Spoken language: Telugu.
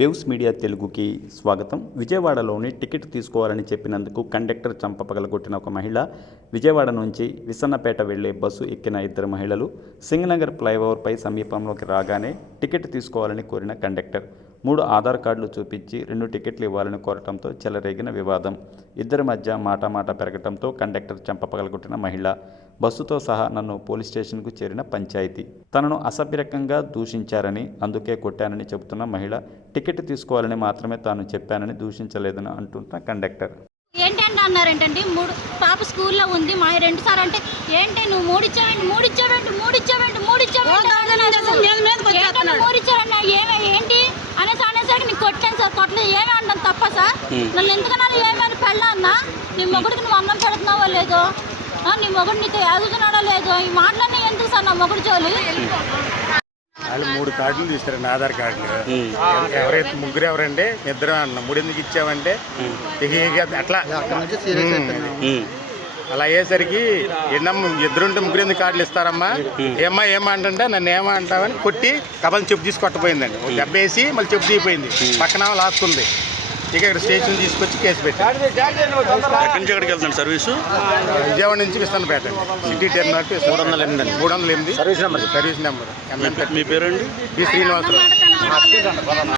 వేవ్స్ మీడియా తెలుగుకి స్వాగతం. విజయవాడలోని టికెట్ తీసుకోవాలని చెప్పినందుకు కండక్టర్ చంపపగలగొట్టిన ఒక మహిళ, విజయవాడ నుంచి విసన్నపేట వెళ్లే బస్సు ఎక్కిన ఇద్దరు మహిళలు సింగనగర్ ఫ్లైఓవర్పై సమీపంలోకి రాగానే టికెట్ తీసుకోవాలని కోరిన కండక్టర్ 3 ఆధార్ కార్డులు చూపించి 2 టికెట్లు ఇవ్వాలని కోరటంతో చెలరేగిన వివాదం. ఇద్దరి మధ్య మాటామాట పెరగటంతో కండక్టర్ చంపపగలగొట్టిన మహిళ, బస్సుతో సహా నన్ను పోలీస్ స్టేషన్కు చేరిన పంచాయతీ. తనను అసభ్యకంగా దూషించారని, అందుకే కొట్టానని చెబుతున్న మహిళ, టికెట్ తీసుకోవాలని మాత్రమే తాను చెప్పానని, దూషించలేదని అంటున్న కండక్టర్. ఏంటంటే అన్నారేంటండి, 3 పాప స్కూల్లో ఉంది, మా 2 సార్ అంటే ఏంటి నువ్వు 3 ఇచ్చావండి ఏంటి అనేసరికి నీకు కొట్టాను సార్. కొట్టలేదు ఏమి అంటాను తప్ప సార్? నన్ను ఎందుకన్నా ఏమని పెళ్ళా అన్నా, నీ మొగుడికి నువ్వు అన్నం పెడుతున్నావో లేదో, నీ మొగుడు నీతో ఎదుగుతున్నాడో లేదో, ఈ మాటలన్నీ ఎందుకు సార్ నా మొగుడు జోలి? వాళ్ళు 3 కార్డులు తీస్తారండి, ఆధార్ కార్డులు. ఎవరైతే ముగ్గురు ఎవరండి, ఇద్దరు అన్న 3 ఎందుకు ఇచ్చామంటే అట్లా అలా అయ్యేసరికి ఎన్నమ్మ ఇద్దరుంటే ముగ్గురు ఎందుకు కార్డులు ఇస్తారమ్మా, ఏమా అంటే నన్ను ఏమా అంటావని కొట్టి కబల్ చెప్పు తీసి కొట్టపోయిందండి. దెబ్బ వేసి మళ్ళీ చెప్పు తీయిపోయింది, పక్కన లాక్కుంది. ఇక ఇక్కడ స్టేషన్ తీసుకొచ్చి కేసు పెట్టారు. సర్వీసు విజయవాడ నుంచి Vistannapeta city terminal 308 service number. మీ పేరండి? శ్రీనివాసరావు.